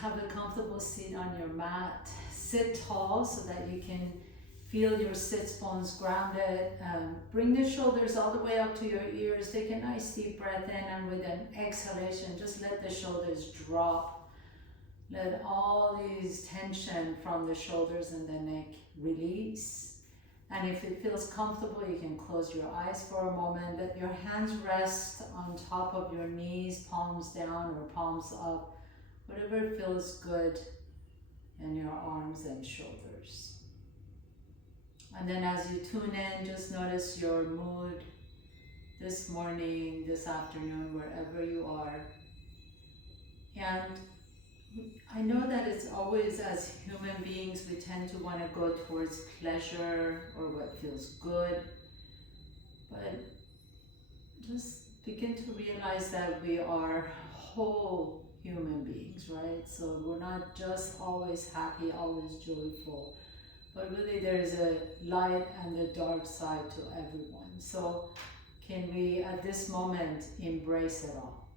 have a comfortable seat on your mat. Sit tall so that you can feel your sits bones grounded. Bring the shoulders all the way up to your ears. Take a nice deep breath in, and with an exhalation, just let the shoulders drop. Let all these tension from the shoulders and the neck release. And if it feels comfortable, you can close your eyes for a moment. Let your hands rest on top of your knees, palms down or palms up, whatever feels good in your arms and shoulders. And then as you tune in, just notice your mood this morning, this afternoon, wherever you are. And I know that it's always, as human beings, we tend to want to go towards pleasure or what feels good. But just begin to realize that we are whole human beings, right? So we're not just always happy, always joyful. But really there is a light and a dark side to everyone. So can we, at this moment, embrace it all?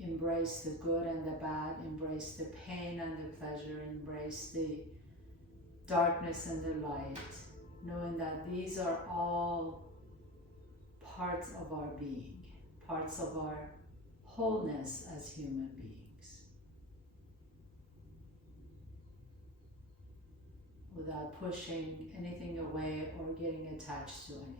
Embrace the good and the bad, embrace the pain and the pleasure, embrace the darkness and the light, knowing that these are all parts of our being, parts of our wholeness as human beings, without pushing anything away or getting attached to anything.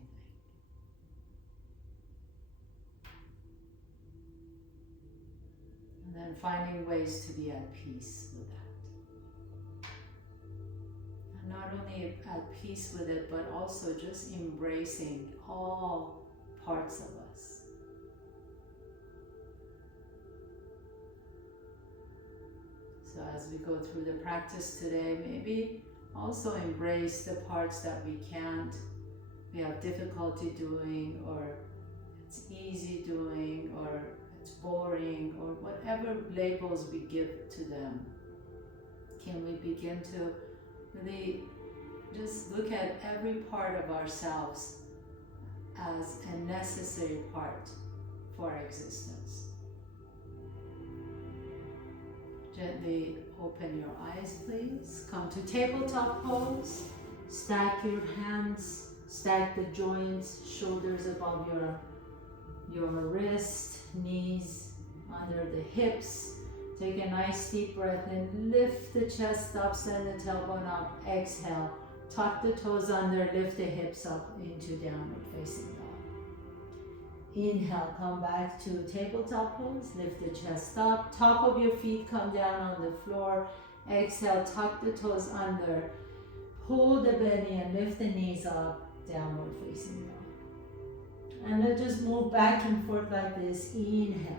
And then finding ways to be at peace with that. And not only at peace with it, but also just embracing all parts of us. So as we go through the practice today, maybe also embrace the parts that we have difficulty doing, or it's easy doing, or it's boring, or whatever labels we give to them. Can we begin to really just look at every part of ourselves as a necessary part for our existence? Gently open your eyes, please. Come to tabletop pose. Stack your hands, stack the joints, shoulders above your wrist, knees under the hips. Take a nice deep breath in. Lift the chest up, send the tailbone up. Exhale. Tuck the toes under, lift the hips up into downward facing dog. Inhale, come back to tabletop pose. Lift the chest up. Top of your feet come down on the floor. Exhale, tuck the toes under. Pull the belly and lift the knees up, downward facing dog. And let's just move back and forth like this. Inhale.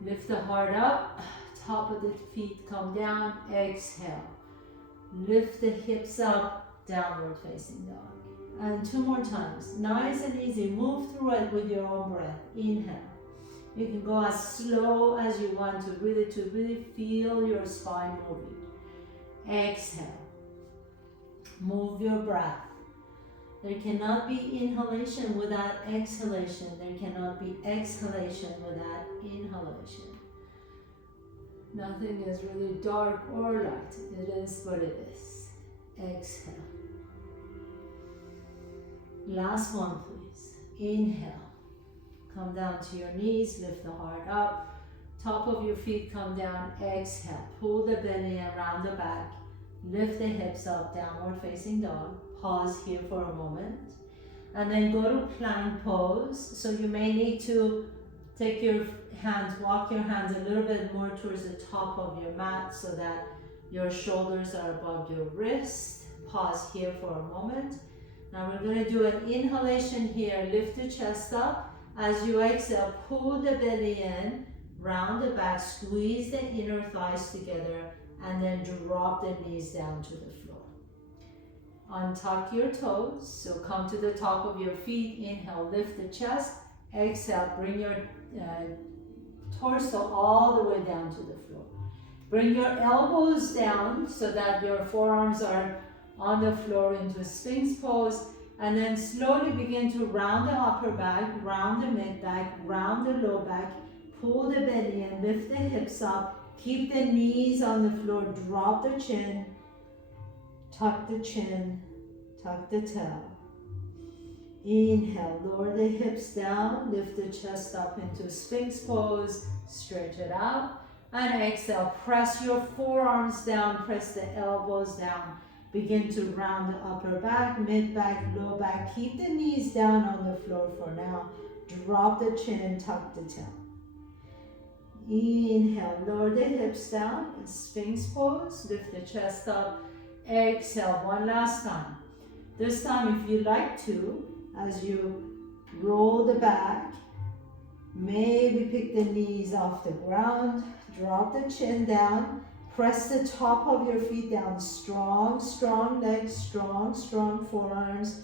Lift the heart up. Top of the feet come down. Exhale. Lift the hips up, downward facing dog. And 2 more times. Nice and easy. Move through it with your own breath. Inhale. You can go as slow as you want to really feel your spine moving. Exhale. Move your breath. There cannot be inhalation without exhalation. There cannot be exhalation without inhalation. Nothing is really dark or light. It is what it is. Exhale. Last one, please. Inhale. Come down to your knees, lift the heart up. Top of your feet come down. Exhale. Pull the belly around the back. Lift the hips up, downward facing dog. Pause here for a moment. And then go to plank pose. So you may need to take your hands, walk your hands a little bit more towards the top of your mat so that your shoulders are above your wrist. Pause here for a moment. Now we're going to do an inhalation here. Lift the chest up. As you exhale, pull the belly in, round the back, squeeze the inner thighs together, and then drop the knees down to the floor. Untuck your toes, so come to the top of your feet. Inhale, lift the chest. Exhale, bring your torso all the way down to the floor. Bring your elbows down so that your forearms are on the floor into Sphinx pose, and then slowly begin to round the upper back, round the mid back, round the low back, pull the belly in, lift the hips up, Keep the knees on the floor, drop the chin, tuck the chin, tuck the tail. Inhale, lower the hips down, lift the chest up into Sphinx pose, stretch it out. And exhale, press your forearms down, press the elbows down. Begin to round the upper back, mid back, low back. Keep the knees down on the floor for now. Drop the chin, tuck the tail. Inhale, lower the hips down in Sphinx pose, lift the chest up. Exhale, one last time. This time, if you like to, as you roll the back, maybe pick the knees off the ground, drop the chin down, press the top of your feet down. Strong, strong legs, strong, strong forearms.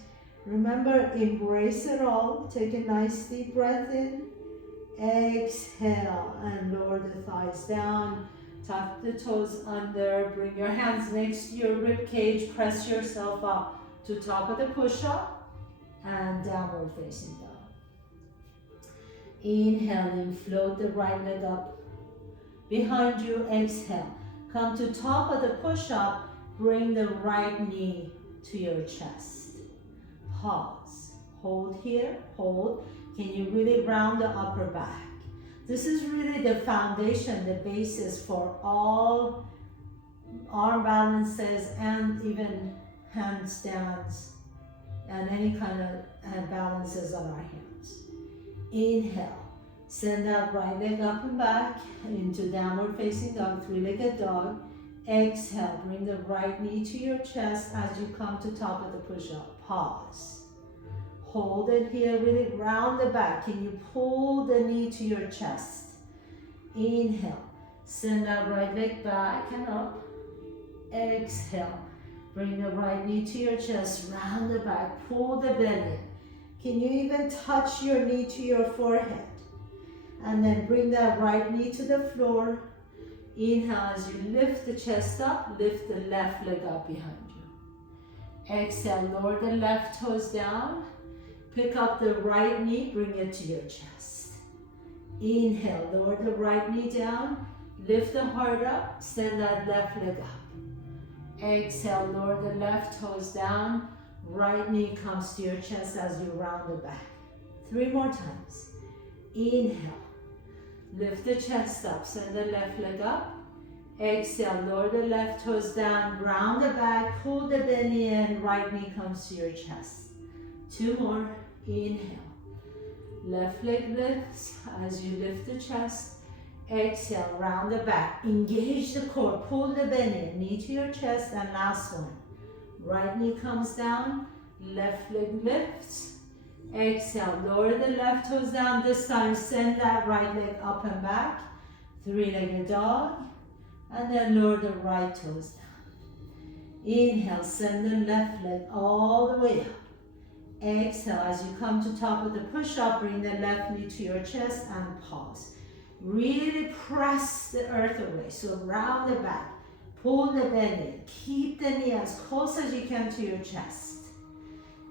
Remember, embrace it all. Take a nice deep breath in. Exhale and lower the thighs down. Tuck the toes under. Bring your hands next to your rib cage. Press yourself up to top of the push-up and downward facing dog. Inhaling, float the right leg up behind you. Exhale. Come to top of the push-up. Bring the right knee to your chest. Pause. Hold here. Hold. Can you really round the upper back? This is really the foundation, the basis for all arm balances and even handstands and any kind of balances on our hands. Inhale, send that right leg up and back into downward facing dog, three-legged dog. Exhale, bring the right knee to your chest as you come to top of the push-up. Pause. Hold it here, really round the back. Can you pull the knee to your chest? Inhale, send that right leg back and up. Exhale, bring the right knee to your chest, round the back, pull the belly in. Can you even touch your knee to your forehead? And then bring that right knee to the floor. Inhale as you lift the chest up, lift the left leg up behind you. Exhale, lower the left toes down. Pick up the right knee, bring it to your chest. Inhale, lower the right knee down, lift the heart up, send that left leg up. Exhale, lower the left toes down, right knee comes to your chest as you round the back. 3 more times. Inhale, lift the chest up, send the left leg up. Exhale, lower the left toes down, round the back, pull the belly in, right knee comes to your chest. 2 more. Inhale. Left leg lifts as you lift the chest. Exhale, round the back. Engage the core. Pull the belly in. Knee to your chest. And last one. Right knee comes down. Left leg lifts. Exhale, lower the left toes down. This time, send that right leg up and back. Three-legged dog. And then lower the right toes down. Inhale, send the left leg all the way up. Exhale, as you come to top of the push-up, bring the left knee to your chest and pause. Really press the earth away. So round the back, pull the belly, keep the knee as close as you can to your chest.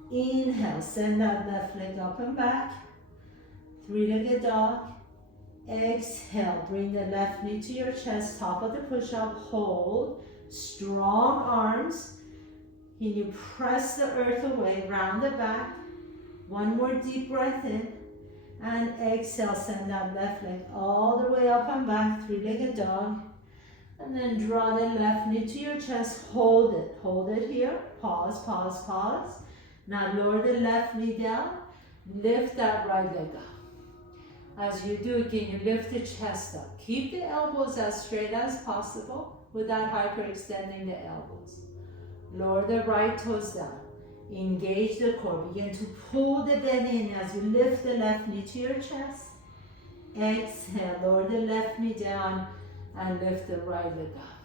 Inhale, send that left leg up and back. Three-legged dog. Exhale, bring the left knee to your chest, top of the push-up, hold. Strong arms. Can you press the earth away, round the back. 1 more deep breath in. And exhale, send that left leg all the way up and back, three-legged dog. And then draw the left knee to your chest, hold it here. Pause, pause, pause. Now lower the left knee down, lift that right leg up. As you do, can you lift the chest up? Keep the elbows as straight as possible without hyperextending the elbows. Lower the right toes down. Engage the core. Begin to pull the belly in as you lift the left knee to your chest. Exhale, lower the left knee down and lift the right leg up.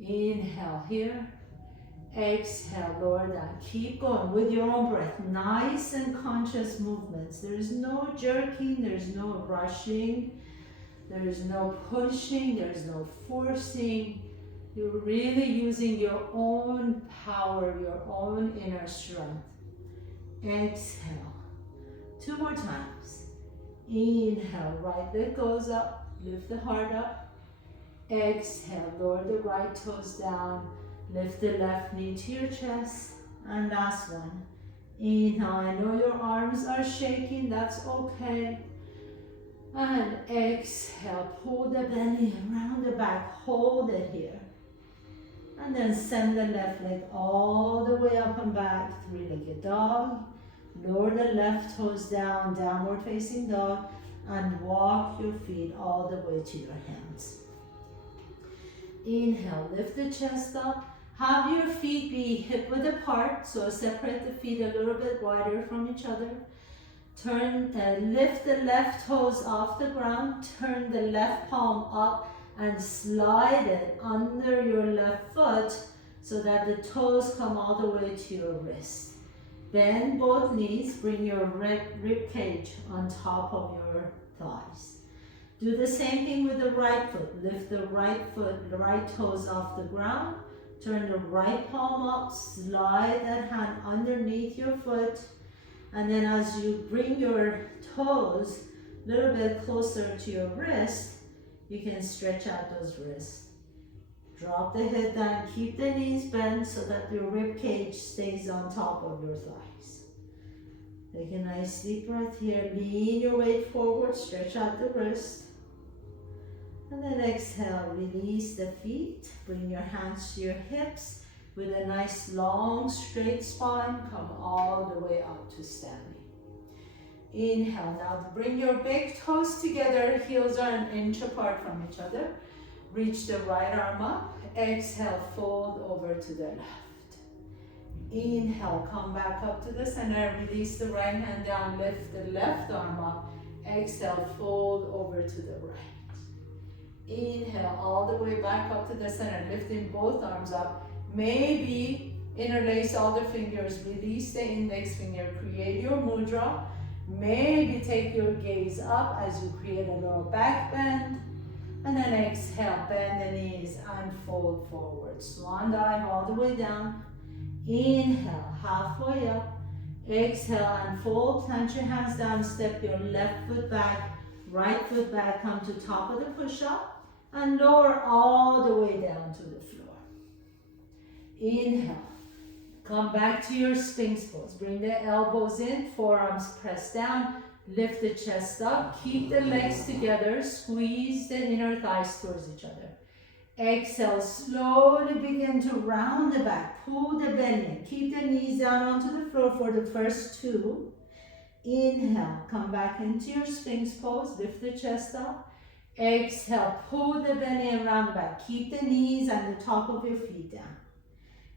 Inhale here. Exhale, lower down. Keep going with your own breath. Nice and conscious movements. There's no jerking, there's no rushing, there's no pushing, there's no forcing. You're really using your own power, your own inner strength. Exhale. 2 more times. Inhale, right leg goes up, lift the heart up. Exhale, lower the right toes down. Lift the left knee to your chest. And last one. Inhale, I know your arms are shaking, that's okay. And exhale, pull the belly around the back, hold it here. And then send the left leg all the way up and back, three-legged dog. Lower the left toes down, downward facing dog, and walk your feet all the way to your hands. Inhale, lift the chest up. Have your feet be hip-width apart, so separate the feet a little bit wider from each other. Lift the left toes off the ground, turn the left palm up and slide it under your left foot so that the toes come all the way to your wrist. Bend both knees, bring your rib cage on top of your thighs. Do the same thing with the right foot. Lift the right toes off the ground, turn the right palm up, slide that hand underneath your foot, and then as you bring your toes a little bit closer to your wrist, you can stretch out those wrists. Drop the head down, keep the knees bent so that your rib cage stays on top of your thighs. Take a nice deep breath here, lean your weight forward, stretch out the wrist. And then exhale, release the feet, bring your hands to your hips. With a nice long straight spine, come all the way up to standing. Inhale, now bring your big toes together, heels are an inch apart from each other. Reach the right arm up, exhale, fold over to the left. Inhale, come back up to the center, release the right hand down, lift the left arm up, exhale, fold over to the right. Inhale, all the way back up to the center, lifting both arms up. Maybe interlace all the fingers, release the index finger, create your mudra. Maybe take your gaze up as you create a little back bend. And then exhale, bend the knees and fold forward. Swan dive all the way down. Inhale, halfway up. Exhale and fold, plant your hands down, step your left foot back, right foot back, come to top of the push-up and lower all the way down to the floor. Inhale, come back to your Sphinx pose. Bring the elbows in, forearms press down, lift the chest up, keep the legs together, squeeze the inner thighs towards each other. Exhale, slowly begin to round the back, pull the belly in, keep the knees down onto the floor for the first two. Inhale, come back into your Sphinx pose, lift the chest up. Exhale, pull the belly and round the back, keep the knees and the top of your feet down.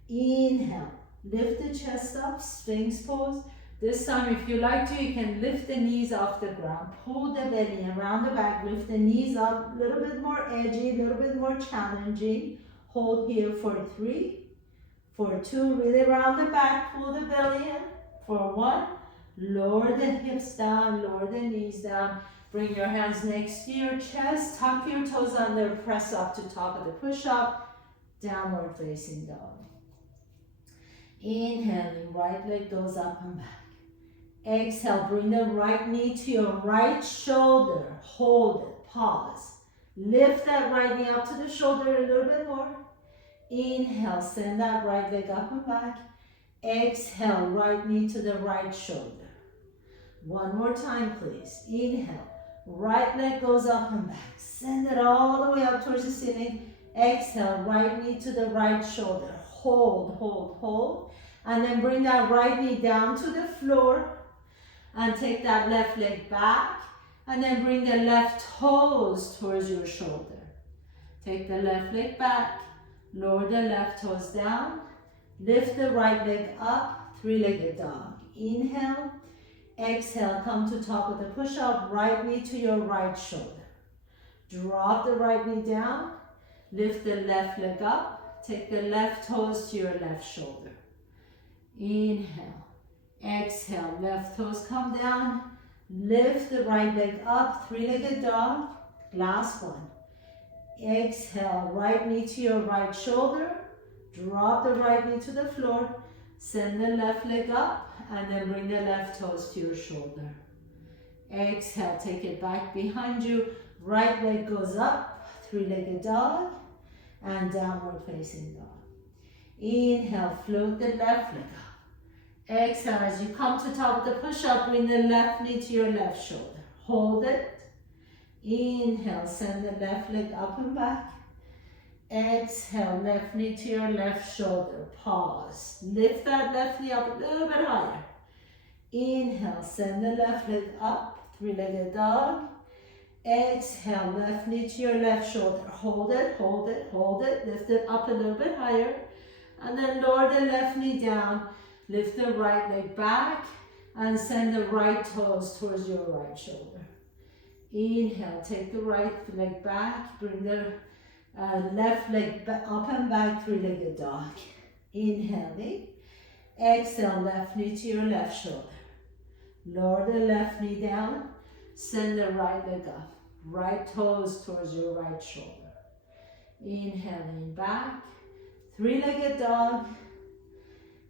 Inhale, lift the chest up, Sphinx pose. This time, if you like to, you can lift the knees off the ground, pull the belly and round the back, lift the knees up, a little bit more edgy, a little bit more challenging. Hold here for 3, for 2, really round the back, pull the belly in, for 1, lower the hips down, lower the knees down, bring your hands next to your chest, tuck your toes under, press up to top of the push-up, downward facing dog. Inhaling, right leg goes up and back. Exhale, bring the right knee to your right shoulder. Hold it, pause. Lift that right knee up to the shoulder a little bit more. Inhale, send that right leg up and back. Exhale, right knee to the right shoulder. One more time, please. Inhale, right leg goes up and back. Send it all the way up towards the ceiling. Exhale, right knee to the right shoulder. Hold, hold, hold. And then bring that right knee down to the floor. And take that left leg back. And then bring the left toes towards your shoulder. Take the left leg back. Lower the left toes down. Lift the right leg up. Three-legged dog. Inhale. Exhale, come to top of the push-up. Right knee to your right shoulder. Drop the right knee down. Lift the left leg up. Take the left toes to your left shoulder. Inhale. Exhale, left toes come down. Lift the right leg up, three-legged dog. Last one. Exhale, right knee to your right shoulder. Drop the right knee to the floor. Send the left leg up and then bring the left toes to your shoulder. Exhale, take it back behind you. Right leg goes up, three-legged dog, and downward facing dog. Inhale, float the left leg up. Exhale, as you come to top of the push-up, bring the left knee to your left shoulder. Hold it. Inhale, send the left leg up and back. Exhale, left knee to your left shoulder. Pause. Lift that left knee up a little bit higher. Inhale, send the left leg up, three-legged dog. Exhale, left knee to your left shoulder. Hold it, hold it, hold it. Lift it up a little bit higher. And then lower the left knee down. Lift the right leg back and send the right toes towards your right shoulder. Inhale, take the right leg back. Bring the left leg up and back, three-legged dog. Inhaling. Exhale, left knee to your left shoulder. Lower the left knee down. Send the right leg up. Right toes towards your right shoulder. Inhaling back. Three-legged dog.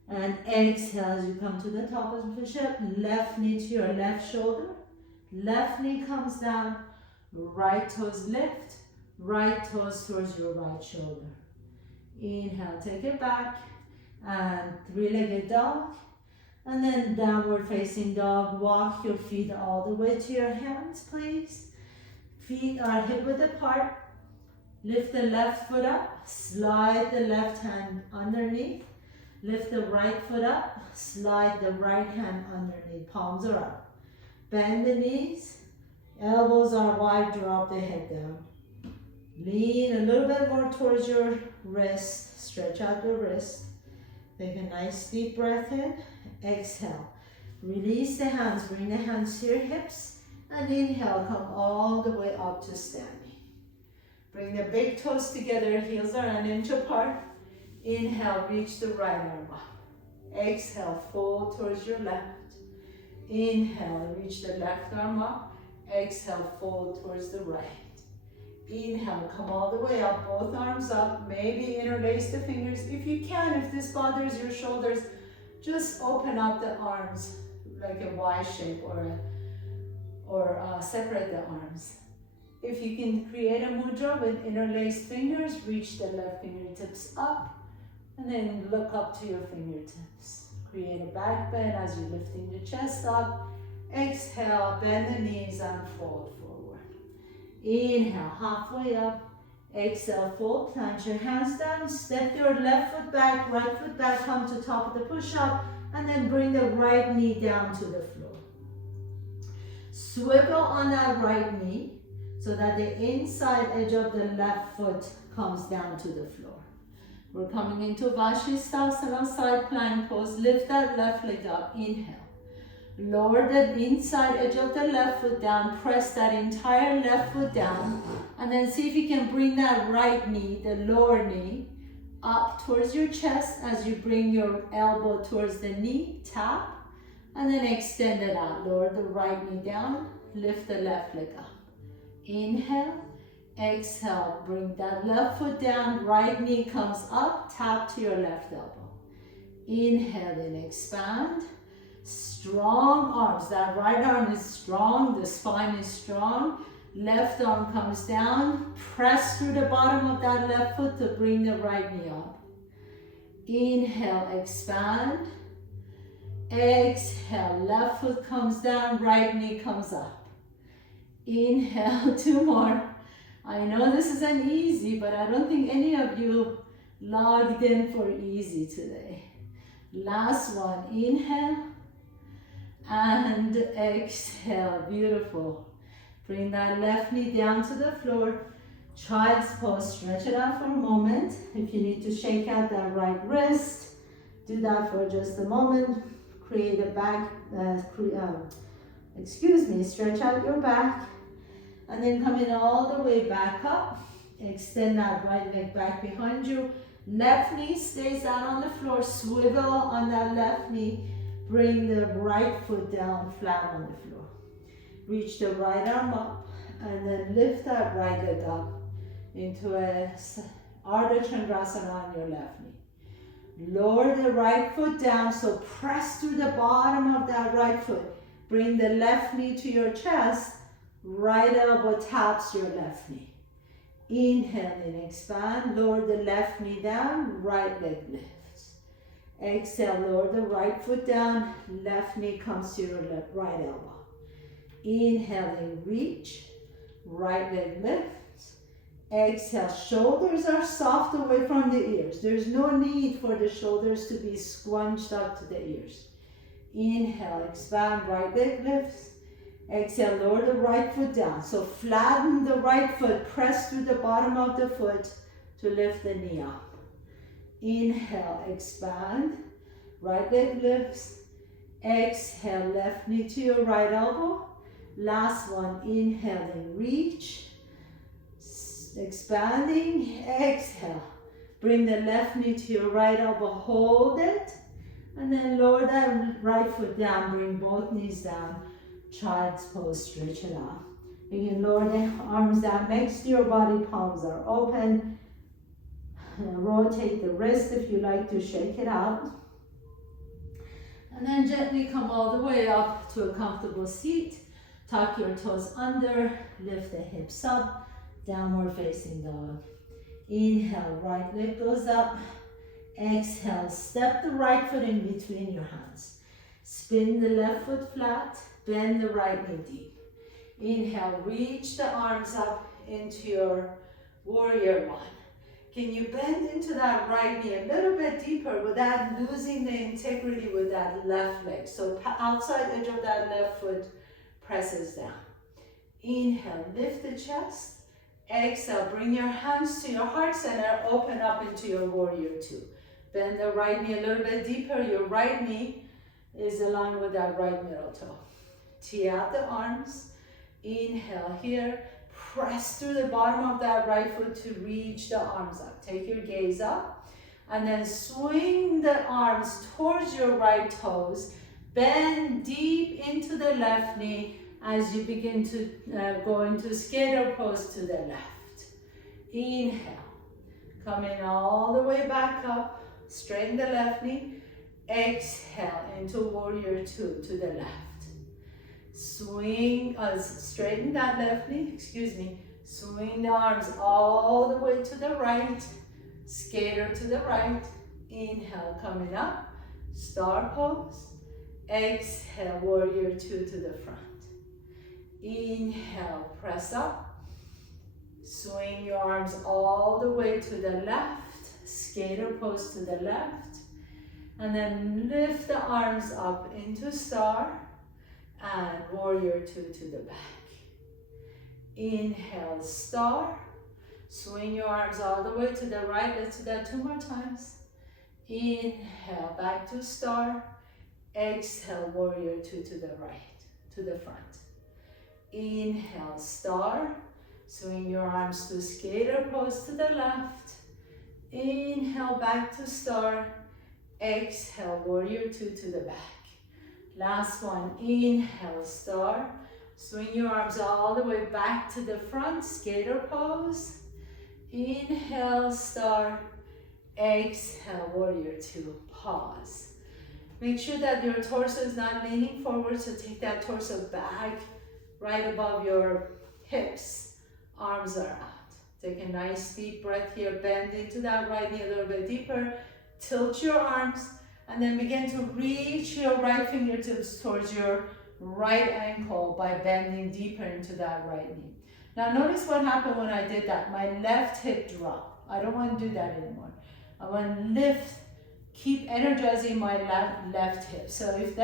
And exhale as you come to the top of the push-up. Left knee to your left shoulder. Left knee comes down. Right toes lift. Right toes towards your right shoulder. Inhale, take it back. And three-legged dog. And then downward facing dog. Walk your feet all the way to your hands, please. Feet are hip-width apart. Lift the left foot up. Slide the left hand underneath. Lift the right foot up. Slide the right hand underneath. Palms are up. Bend the knees. Elbows are wide. Drop the head down. Lean a little bit more towards your wrist. Stretch out the wrist. Take a nice deep breath in. Exhale. Release the hands. Bring the hands to your hips. And inhale, come all the way up to standing. Bring the big toes together. Heels are an inch apart. Inhale, reach the right arm up. Exhale, fold towards your left. Inhale, reach the left arm up. Exhale, fold towards the right. Inhale, come all the way up, both arms up. Maybe interlace the fingers. If you can, if this bothers your shoulders, just open up the arms like a Y shape or separate the arms. If you can create a mudra with interlaced fingers, reach the left fingertips up and then look up to your fingertips. Create a back bend as you're lifting the chest up. Exhale, bend the knees and fold forward. Inhale, halfway up. Exhale, fold, plant your hands down. Step your left foot back, right foot back, come to top of the push-up, and then bring the right knee down to the floor. Swivel on that right knee so that the inside edge of the left foot comes down to the floor. We're coming into Vashisthasana, side plank pose. Lift that left leg up. Inhale. Lower the inside edge of the left foot down. Press that entire left foot down. And then see if you can bring that right knee, the lower knee, up towards your chest as you bring your elbow towards the knee. Tap. And then extend it out. Lower the right knee down. Lift the left leg up. Inhale. Exhale. Bring that left foot down. Right knee comes up. Tap to your left elbow. Inhale and expand. Strong arms. That right arm is strong. The spine is strong. Left arm comes down. Press through the bottom of that left foot to bring the right knee up. Inhale. Expand. Exhale, left foot comes down, right knee comes up. Inhale, two more. I know this isn't easy, but I don't think any of you logged in for easy today. Last one, inhale and exhale, beautiful. Bring that left knee down to the floor. Child's pose, stretch it out for a moment. If you need to shake out that right wrist, do that for just a moment. Create a back, stretch out your back. And then coming all the way back up. Extend that right leg back behind you. Left knee stays out on the floor. Swivel on that left knee. Bring the right foot down flat on the floor. Reach the right arm up. And then lift that right leg up into a Ardha Chandrasana on your left knee. Lower the right foot down, so press through the bottom of that right foot. Bring the left knee to your chest. Right elbow taps your left knee. Inhale in, expand, lower the left knee down, right leg lifts. Exhale, lower the right foot down, left knee comes to your right elbow. Inhale in, reach, right leg lifts. Exhale, shoulders are soft away from the ears. There's no need for the shoulders to be scrunched up to the ears. Inhale, expand, right leg lifts. Exhale, lower the right foot down. So flatten the right foot, press through the bottom of the foot to lift the knee up. Inhale, expand, right leg lifts. Exhale, left knee to your right elbow. Last one, inhaling, reach. Expanding, exhale. Bring the left knee to your right elbow, hold it. And then lower that right foot down, bring both knees down. Child's pose, stretch it out. You can lower the arms down next to your body, palms are open. Rotate the wrist if you like to shake it out. And then gently come all the way up to a comfortable seat. Tuck your toes under, lift the hips up, downward facing dog. Inhale, right leg goes up. Exhale, step the right foot in between your hands. Spin the left foot flat, bend the right knee deep. Inhale, reach the arms up into your warrior one. Can you bend into that right knee a little bit deeper without losing the integrity with that left leg? So outside edge of that left foot presses down. Inhale, lift the chest. Exhale, bring your hands to your heart center, open up into your warrior two. Bend the right knee a little bit deeper. Your right knee is aligned with that right middle toe. Tee out the arms. Inhale here. Press through the bottom of that right foot to reach the arms up. Take your gaze up. And then swing the arms towards your right toes. Bend deep into the left knee as you begin to go into skater pose to the left. Inhale. Coming all the way back up. Straighten the left knee. Exhale into warrior two to the left. Swing, straighten that left knee, Swing the arms all the way to the right. Skater to the right. Inhale, coming up. Star pose. Exhale, warrior two to the front. Inhale, press up. Swing your arms all the way to the left. Skater pose to the left. And then lift the arms up into star. And warrior two to the back. Inhale, star. Swing your arms all the way to the right. Let's do that 2 more times. Inhale, back to star. Exhale, warrior two to the right, to the front. Inhale, star. Swing your arms to skater pose to the left. Inhale, back to star. Exhale, warrior two to the back. Last one, inhale, star. Swing your arms all the way back to the front, skater pose. Inhale, star. Exhale, warrior two, pause. Make sure that your torso is not leaning forward, so take that torso back, right above your hips. Arms are out. Take a nice deep breath here, bend into that right knee a little bit deeper. Tilt your arms. And then begin to reach your right fingertips towards your right ankle by bending deeper into that right knee. Now notice what happened when I did that. My left hip dropped. I don't want to do that anymore. I want to lift, keep energizing my left hip. So if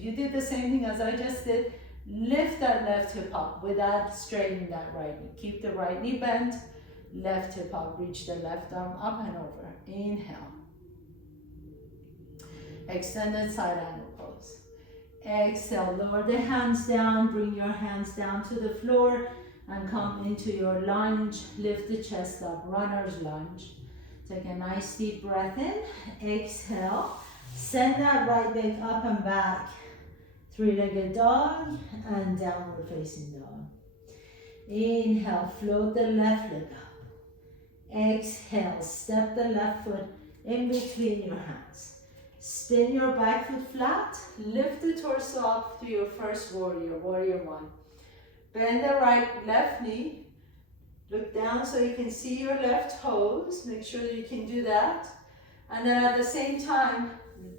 you did the same thing as I just did, lift that left hip up without straightening that right knee. Keep the right knee bent, left hip up, reach the left arm up and over. Inhale. Extended side angle pose. Exhale, lower the hands down, bring your hands down to the floor and come into your lunge. Lift the chest up, runner's lunge. Take a nice deep breath in. Exhale, send that right leg up and back. Three-legged dog and downward facing dog. Inhale, float the left leg up. Exhale, step the left foot in between your hands. Spin your back foot flat, lift the torso up to your first warrior, warrior one. Bend the left knee, Look down so you can see your left toes. Make sure that you can do that. And then at the same time,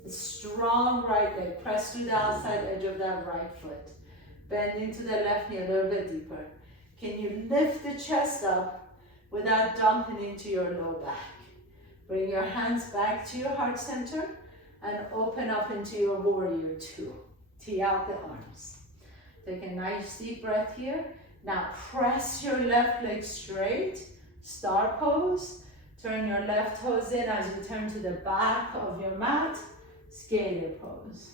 strong right leg. Press through the outside edge of that right foot. Bend into the left knee a little bit deeper. Can you lift the chest up without dumping into your low back? Bring your hands back to your heart center and open up into your warrior two. Tee out the arms. Take a nice deep breath here. Now press your left leg straight. Star pose. Turn your left toes in as you turn to the back of your mat. Skater pose.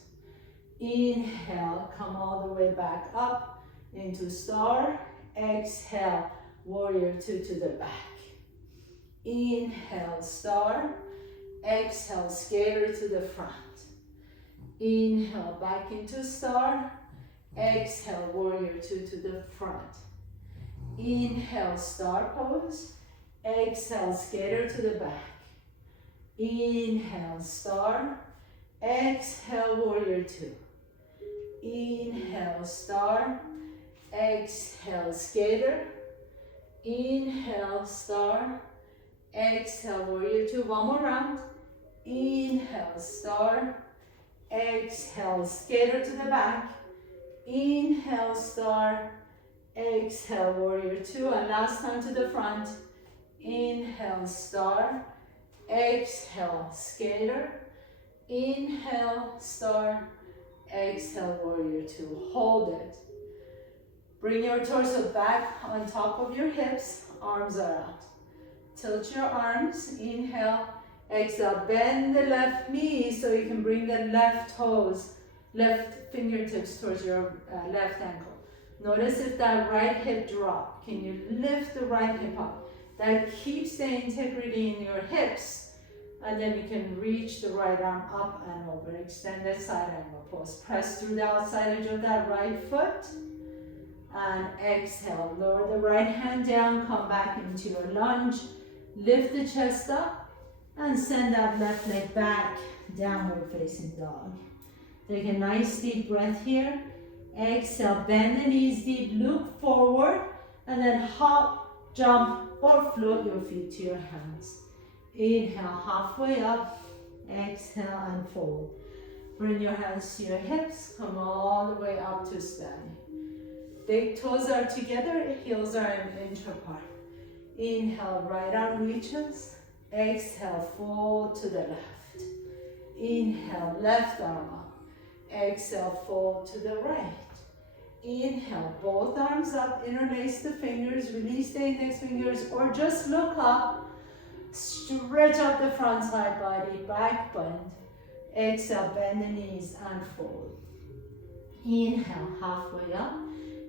Inhale, come all the way back up into star. Exhale, warrior two to the back. Inhale, star. Exhale, skater to the front. Inhale, back into star. Exhale, warrior two to the front. Inhale, star pose. Exhale, skater to the back. Inhale, star. Exhale, warrior two. Inhale, star. Exhale, skater. Inhale, star. Exhale, warrior two. One more round. Inhale, star. Exhale, skater to the back. Inhale, star. Exhale, warrior two. And last time to the front. Inhale, star. Exhale, skater. Inhale, star. Exhale, warrior two. Hold it. Bring your torso back on top of your hips. Arms are out. Tilt your arms. Inhale. Exhale. Bend the left knee so you can bring the left toes, left fingertips towards your left ankle. Notice if that right hip dropped. Can you lift the right hip up? That keeps the integrity in your hips. And then you can reach the right arm up and over. Extended side angle pose. Press through the outside edge of that right foot. And exhale. Lower the right hand down. Come back into your lunge. Lift the chest up. And send that left leg back. Downward facing dog. Take a nice deep breath here. Exhale. Bend the knees deep. Look forward. And then hop, jump, or float your feet to your hands. Inhale, halfway up. Exhale and fold. Bring your hands to your hips. Come all the way up to standing. Big toes are together. Heels are an inch apart. Inhale, right arm reaches. Exhale, fold to the left. Inhale, left arm up. Exhale, fold to the right. Inhale, both arms up. Interlace the fingers. Release the index fingers or just look up. Stretch up the front side body, back bend. Exhale, bend the knees and fold. Inhale, halfway up.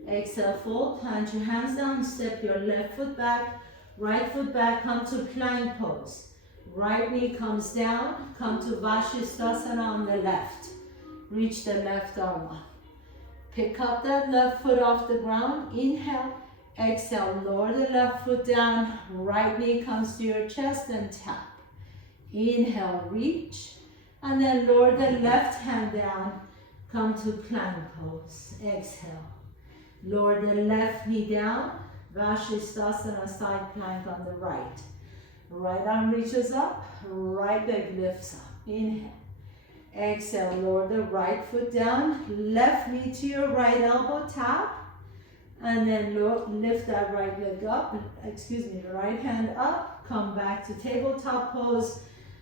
Exhale, fold. Plant your hands down. Step your left foot back. Right foot back. Come to plank pose. Right knee comes down. Come to Vashisthasana on the left. Reach the left arm up. Pick up that left foot off the ground. Inhale. Exhale, lower the left foot down, right knee comes to your chest and tap. Inhale, reach, and then lower the left hand down, come to plank pose. Exhale, lower the left knee down, Vashisthasana side plank on the right. Right arm reaches up, right leg lifts up. Inhale. Exhale, lower the right foot down, left knee to your right elbow, tap. And then lift that right leg up, right hand up, come back to tabletop pose,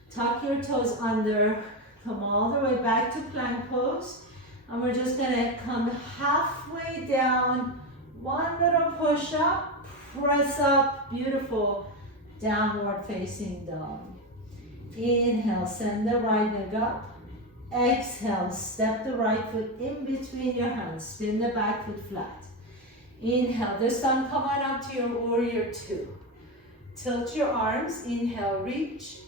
tuck your toes under, come all the way back to plank pose. And we're just gonna come halfway down, one little push up, press up, beautiful, downward facing dog. Inhale, send the right leg up. Exhale, step the right foot in between your hands, spin the back foot flat. Inhale, this time come on up to your warrior two. Tilt your arms, inhale, reach.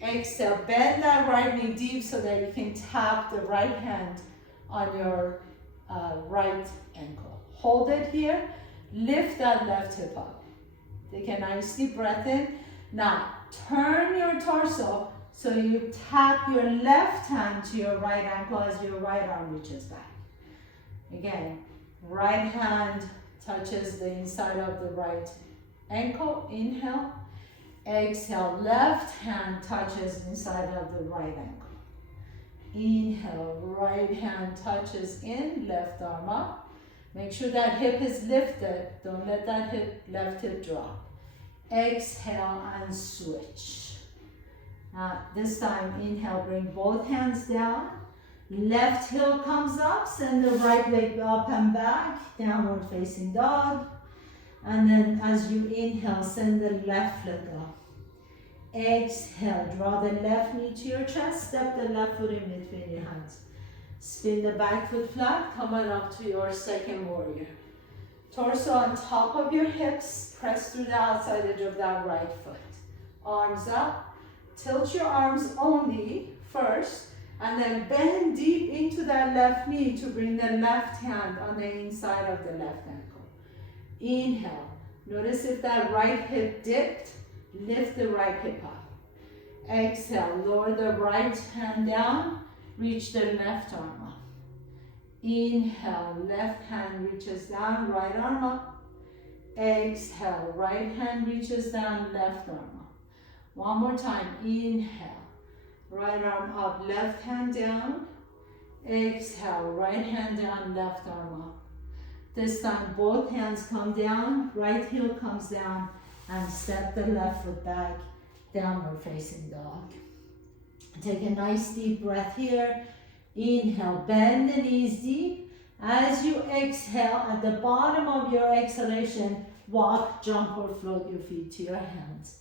Exhale, bend that right knee deep so that you can tap the right hand on your right ankle. Hold it here, lift that left hip up. Take a nice deep breath in. Now, turn your torso so you tap your left hand to your right ankle as your right arm reaches back. Again, right hand touches the inside of the right ankle, inhale. Exhale, left hand touches inside of the right ankle. Inhale, right hand touches in, left arm up. Make sure that hip is lifted. Don't let that left hip drop. Exhale and switch. This time, inhale, bring both hands down. Left heel comes up, send the right leg up and back, downward facing dog. And then as you inhale, send the left leg up. Exhale, draw the left knee to your chest, step the left foot in between your hands. Spin the back foot flat, come on up to your second warrior. Torso on top of your hips, press through the outside edge of that right foot. Arms up, tilt your arms only first, and then bend deep into that left knee to bring the left hand on the inside of the left ankle. Inhale, notice if that right hip dipped, lift the right hip up. Exhale, lower the right hand down, reach the left arm up. Inhale, left hand reaches down, right arm up. Exhale, right hand reaches down, left arm up. One more time, inhale, right arm up, left hand down. Exhale, right hand down, left arm up. This time, both hands come down, right heel comes down, and step the left foot back, downward facing dog. Take a nice deep breath here. Inhale, bend the knees deep. As you exhale, at the bottom of your exhalation, walk, jump, or float your feet to your hands.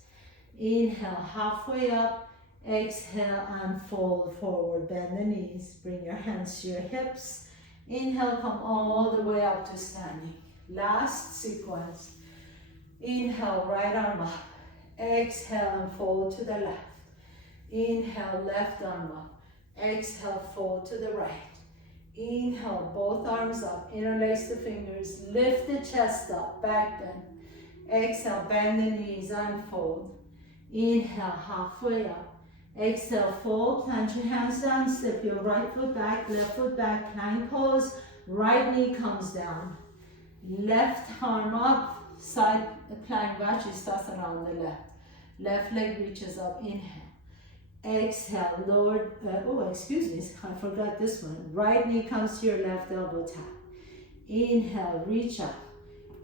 Inhale, halfway up. Exhale and fold forward, bend the knees. Bring your hands to your hips. Inhale, come all the way up to standing. Last sequence. Inhale, right arm up. Exhale and fold to the left. Inhale, left arm up. Exhale, fold to the right. Inhale, both arms up. Interlace the fingers. Lift the chest up, back bend. Exhale, bend the knees and fold. Inhale, halfway up. Exhale, fold, plant your hands down, step your right foot back, left foot back, plank pose. Right knee comes down. Left arm up, side plank Vajrasthana on the left. Left leg reaches up, inhale. Exhale, lower, I forgot this one. Right knee comes to your left elbow tap. Inhale, reach up.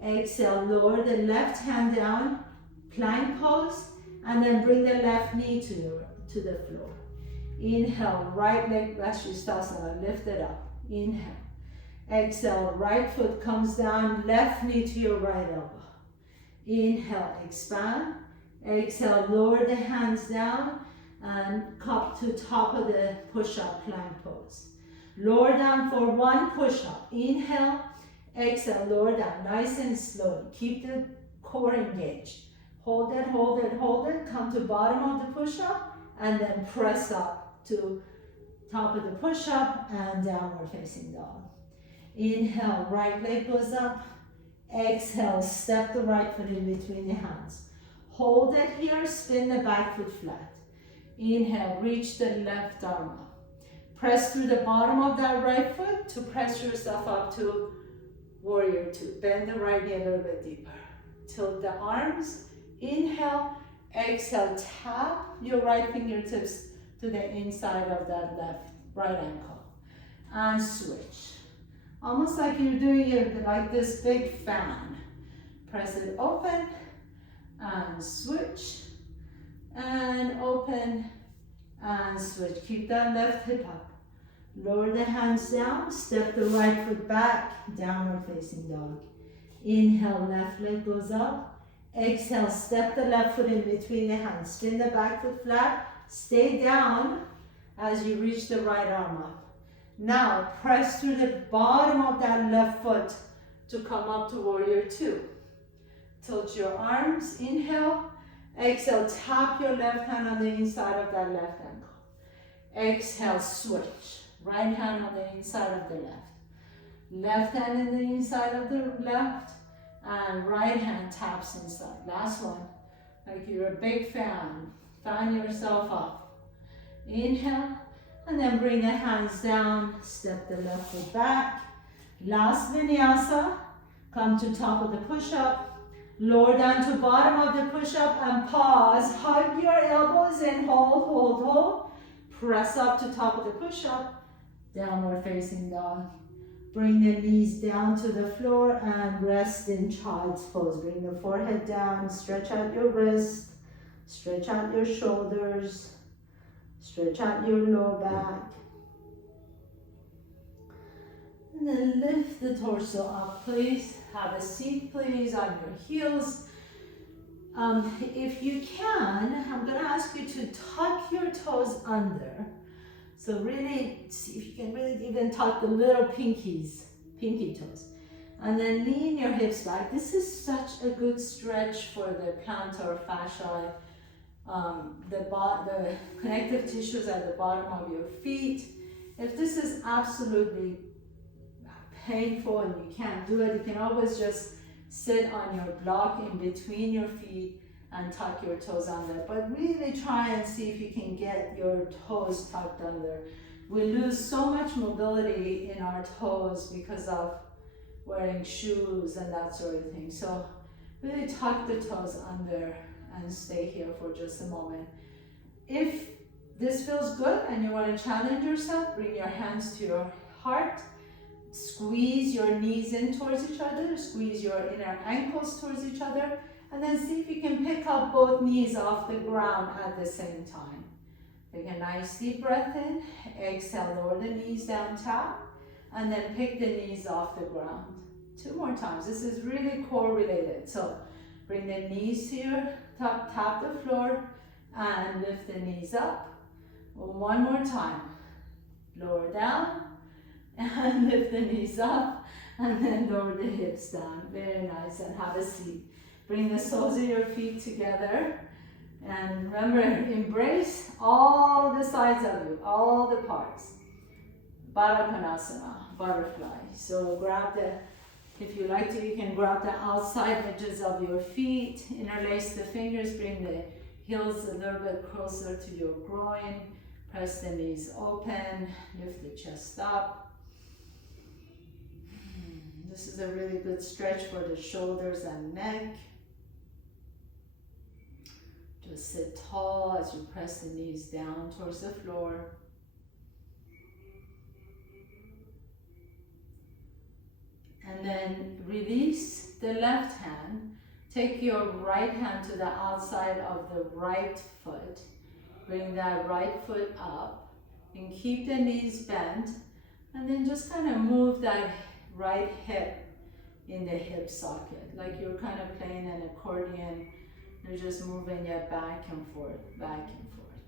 Exhale, lower the left hand down, plank pose, and then bring the left knee to the floor. Inhale, right leg Vajrasthana, lift it up. Inhale. Exhale, right foot comes down, left knee to your right elbow. Inhale, expand. Exhale, lower the hands down and cup to top of the push-up plank pose. Lower down for one push-up. Inhale, exhale, lower down, nice and slowly. Keep the core engaged. Hold it, hold it, hold it. Come to bottom of the push-up and then press up to top of the push-up and downward facing dog. Inhale, right leg goes up. Exhale, step the right foot in between the hands. Hold it here, spin the back foot flat. Inhale, reach the left arm up. Press through the bottom of that right foot to press yourself up to warrior two. Bend the right knee a little bit deeper. Tilt the arms. Inhale, exhale, tap your right fingertips to the inside of that right ankle. And switch. Almost like you're doing it like this big fan. Press it open and switch. And open and switch. Keep that left hip up. Lower the hands down. Step the right foot back. Downward facing dog. Inhale, left leg goes up. Exhale, step the left foot in between the hands. Spin the back foot flat. Stay down as you reach the right arm up. Now, press through the bottom of that left foot to come up to warrior two. Tilt your arms, inhale. Exhale, tap your left hand on the inside of that left ankle. Exhale, switch. Right hand on the inside of the left. Left hand in the inside of the left. And right hand taps inside. Last one. Like you're a big fan. Fan yourself up. Inhale. And then bring the hands down. Step the left foot back. Last vinyasa. Come to top of the push-up. Lower down to bottom of the push-up and pause. Hug your elbows in, hold, hold, hold. Press up to top of the push-up. Downward facing dog. Bring the knees down to the floor and rest in child's pose. Bring the forehead down, stretch out your wrist, stretch out your shoulders, stretch out your low back. And then lift the torso up, please. Have a seat, please, on your heels. If you can, I'm going to ask you to tuck your toes under. So really, see if you can really even tuck the little pinky toes. And then lean your hips back. This is such a good stretch for the plantar fascia, the connective tissues at the bottom of your feet. If this is absolutely painful and you can't do it, you can always just sit on your block in between your feet and tuck your toes under. But really try and see if you can get your toes tucked under. We lose so much mobility in our toes because of wearing shoes and that sort of thing. So really tuck the toes under and stay here for just a moment. If this feels good and you want to challenge yourself, bring your hands to your heart. Squeeze your knees in towards each other, squeeze your inner ankles towards each other, and then see if you can pick up both knees off the ground at the same time. Take a nice deep breath in, exhale, lower the knees down, tap, and then pick the knees off the ground. 2 more times. This is really core related. So bring the knees to your top, tap the floor, and lift the knees up. 1 more time. Lower down, and lift the knees up, and then lower the hips down. Very nice, and have a seat. Bring the soles of your feet together, and remember, embrace all the sides of you, all the parts. Baddha Konasana, butterfly. So grab if you like to, you can grab the outside edges of your feet, interlace the fingers, bring the heels a little bit closer to your groin, press the knees open, lift the chest up. This is a really good stretch for the shoulders and neck. Just sit tall as you press the knees down towards the floor. And then release the left hand. Take your right hand to the outside of the right foot. Bring that right foot up and keep the knees bent. And then just kind of move that right hip in the hip socket, like you're kind of playing an accordion. You're just moving it back and forth, back and forth.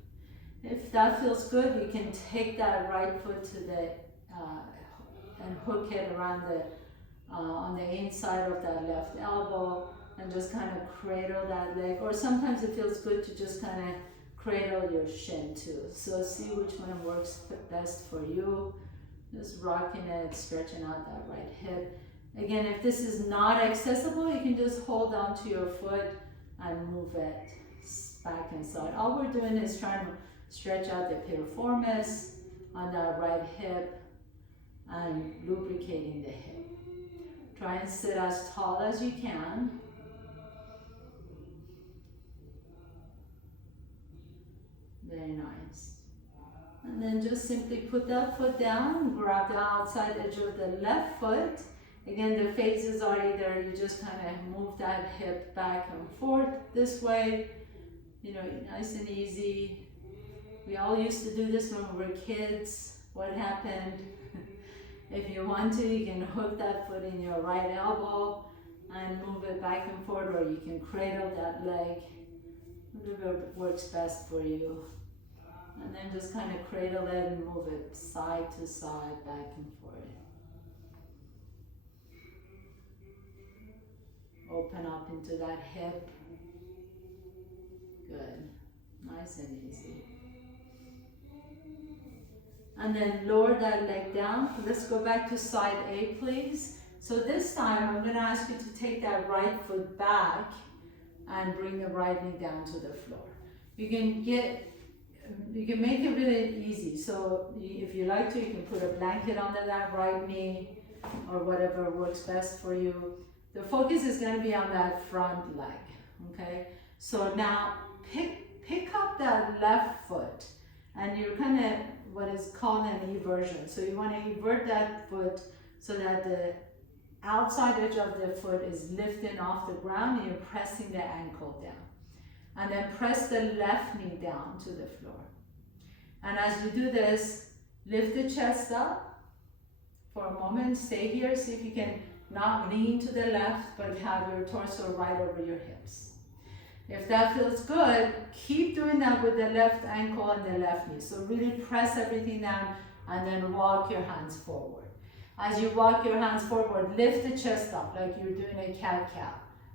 If that feels good, you can take that right foot to the and hook it around the on the inside of that left elbow and just kind of cradle that leg. Or sometimes it feels good to just kind of cradle your shin too. So see which one works best for you. Just rocking it, stretching out that right hip. Again, if this is not accessible, you can just hold on to your foot and move it back and side. All we're doing is trying to stretch out the piriformis on that right hip and lubricating the hip. Try and sit as tall as you can. Very nice. And then just simply put that foot down, grab the outside edge of the left foot. Again, the phase is already there. You just kind of move that hip back and forth this way. You know, nice and easy. We all used to do this when we were kids. What happened? If you want to, you can hook that foot in your right elbow and move it back and forth, or you can cradle that leg. Whatever works best for you. And then just kind of cradle it and move it side to side, back and forth. Open up into that hip. Good. Nice and easy. And then lower that leg down. Let's go back to side A, please. So this time, I'm going to ask you to take that right foot back and bring the right knee down to the floor. You can make it really easy. So if you like to, you can put a blanket under that right knee or whatever works best for you. The focus is going to be on that front leg, okay? So now pick up that left foot, and you're kind of what is called an eversion. So you want to invert that foot so that the outside edge of the foot is lifting off the ground, and you're pressing the ankle down. And then press the left knee down to the floor. And as you do this, lift the chest up for a moment. Stay here. See if you can not lean to the left, but have your torso right over your hips. If that feels good, keep doing that with the left ankle and the left knee. So really press everything down and then walk your hands forward. As you walk your hands forward, lift the chest up like you're doing a cat-cow.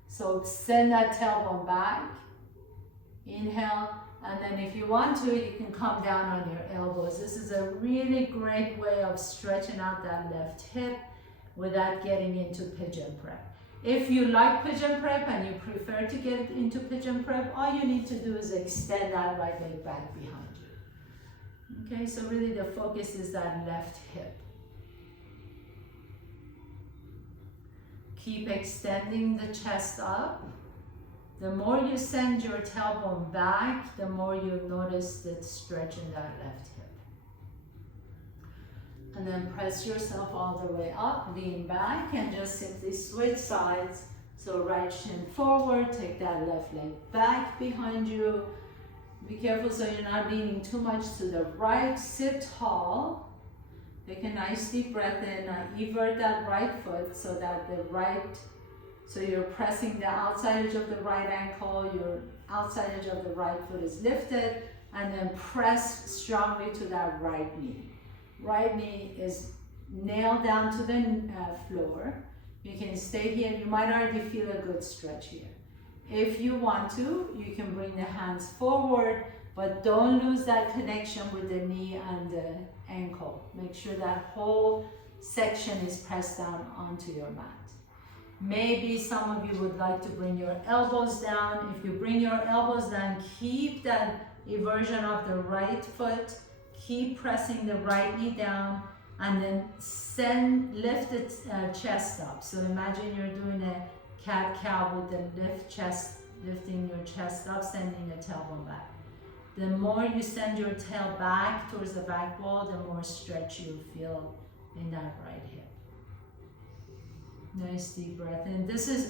So send that tailbone back. Inhale, and then if you want to, you can come down on your elbows. This is a really great way of stretching out that left hip without getting into pigeon prep. If you like pigeon prep and you prefer to get into pigeon prep, all you need to do is extend that right leg back behind you. Okay, so really the focus is that left hip. Keep extending the chest up. The more you send your tailbone back, the more you notice the stretch in that left hip. And then press yourself all the way up, lean back, and just simply switch sides. So right shin forward, take that left leg back behind you. Be careful so you're not leaning too much to the right. Sit tall. Take a nice deep breath in. Invert that right foot so that so you're pressing the outside edge of the right ankle, your outside edge of the right foot is lifted, and then press strongly to that right knee. Right knee is nailed down to the floor. You can stay here. You might already feel a good stretch here. If you want to, you can bring the hands forward, but don't lose that connection with the knee and the ankle. Make sure that whole section is pressed down onto your mat. Maybe some of you would like to bring your elbows down. If you bring your elbows down, keep that eversion of the right foot. Keep pressing the right knee down, and then lift the chest up. So imagine you're doing a cat-cow with the lifting your chest up, sending the tailbone back. The more you send your tail back towards the back wall, the more stretch you feel in that right hip. Nice deep breath in.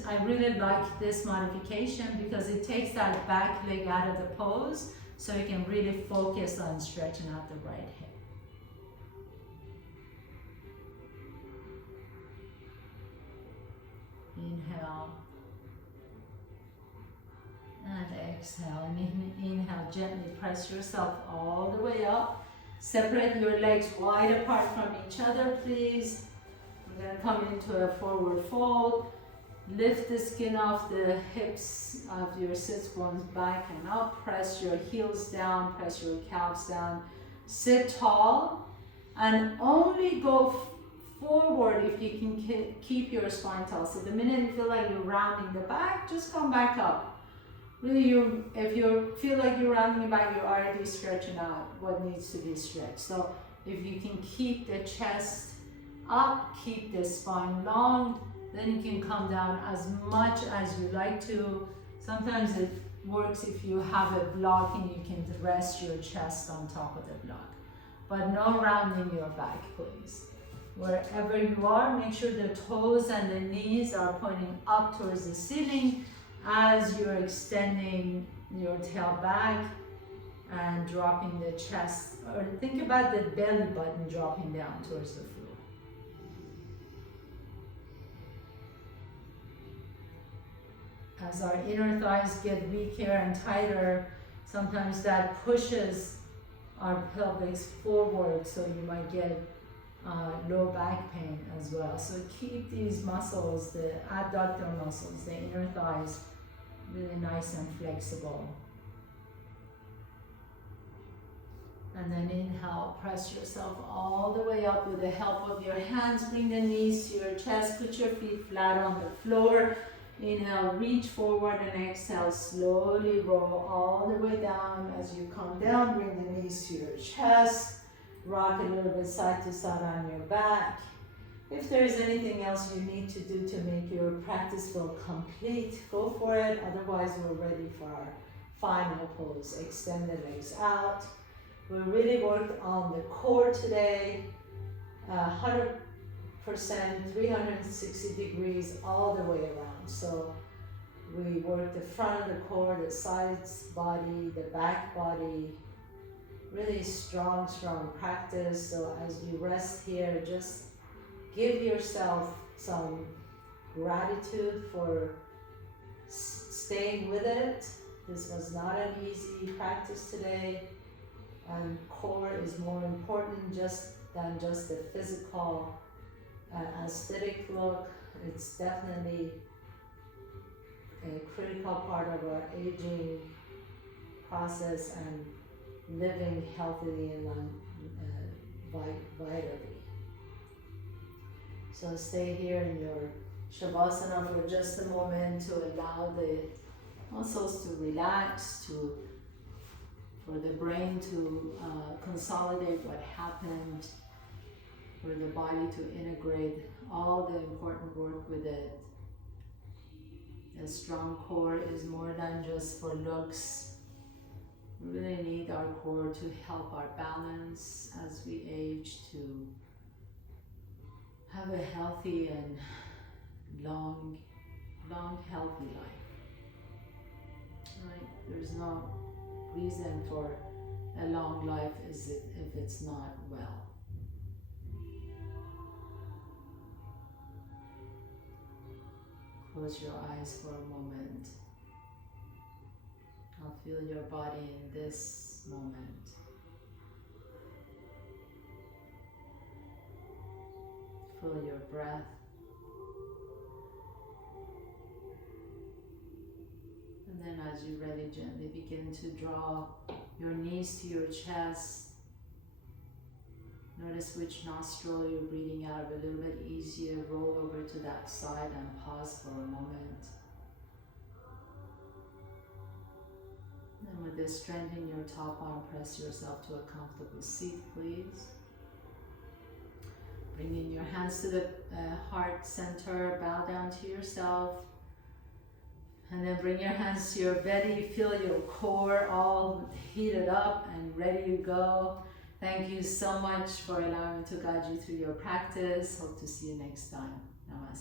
I really like this modification because it takes that back leg out of the pose, so you can really focus on stretching out the right hip. Inhale. And exhale. And inhale, gently press yourself all the way up. Separate your legs wide apart from each other, please. We're going to come into a forward fold. Lift the skin off the hips of your sits bones back and up. Press your heels down, press your calves down. Sit tall and only go forward if you can keep your spine tall. So the minute you feel like you're rounding the back, just come back up. Really, if you feel like you're rounding back, you're already stretching out what needs to be stretched. So if you can keep the chest up, keep the spine long, then you can come down as much as you like to. Sometimes it works if you have a block and you can rest your chest on top of the block. But no rounding your back, please. Wherever you are, make sure the toes and the knees are pointing up towards the ceiling as you're extending your tail back and dropping the chest. Or think about the belly button dropping down towards the floor. As our inner thighs get weaker and tighter, sometimes that pushes our pelvis forward, so you might get low back pain as well. So keep these muscles, the adductor muscles, the inner thighs, really nice and flexible. And then inhale, press yourself all the way up with the help of your hands. Bring the knees to your chest, put your feet flat on the floor. Inhale, reach forward, and exhale, slowly roll all the way down. As you come down, bring the knees to your chest. Rock a little bit side to side on your back. If there is anything else you need to do to make your practice feel complete, go for it. Otherwise, we're ready for our final pose. Extend the legs out. We really worked on the core today, 100%, 360 degrees all the way around. So we work the front of the core, the sides body, the back body. Really strong practice. So as you rest here, just give yourself some gratitude for staying with it. This was not an easy practice today, and core is more important than just the physical aesthetic look. It's definitely a critical part of our aging process and living healthily and vitally. So stay here in your Shavasana for just a moment to allow the muscles to relax, for the brain to consolidate what happened, for the body to integrate all the important work with it. A strong core is more than just for looks. We really need our core to help our balance as we age, to have a healthy and long, healthy life. Right? There's no reason for a long life if it's not well. Close your eyes for a moment. Now feel your body in this moment. Feel your breath. And then as you're ready, gently begin to draw your knees to your chest. Notice which nostril you're breathing out of a little bit easier. Roll over to that side and pause for a moment. And with this, strengthen your top arm, press yourself to a comfortable seat, please. Bringing your hands to the heart center, bow down to yourself. And then bring your hands to your belly, feel your core all heated up and ready to go. Thank you so much for allowing me to guide you through your practice. Hope to see you next time. Namaste.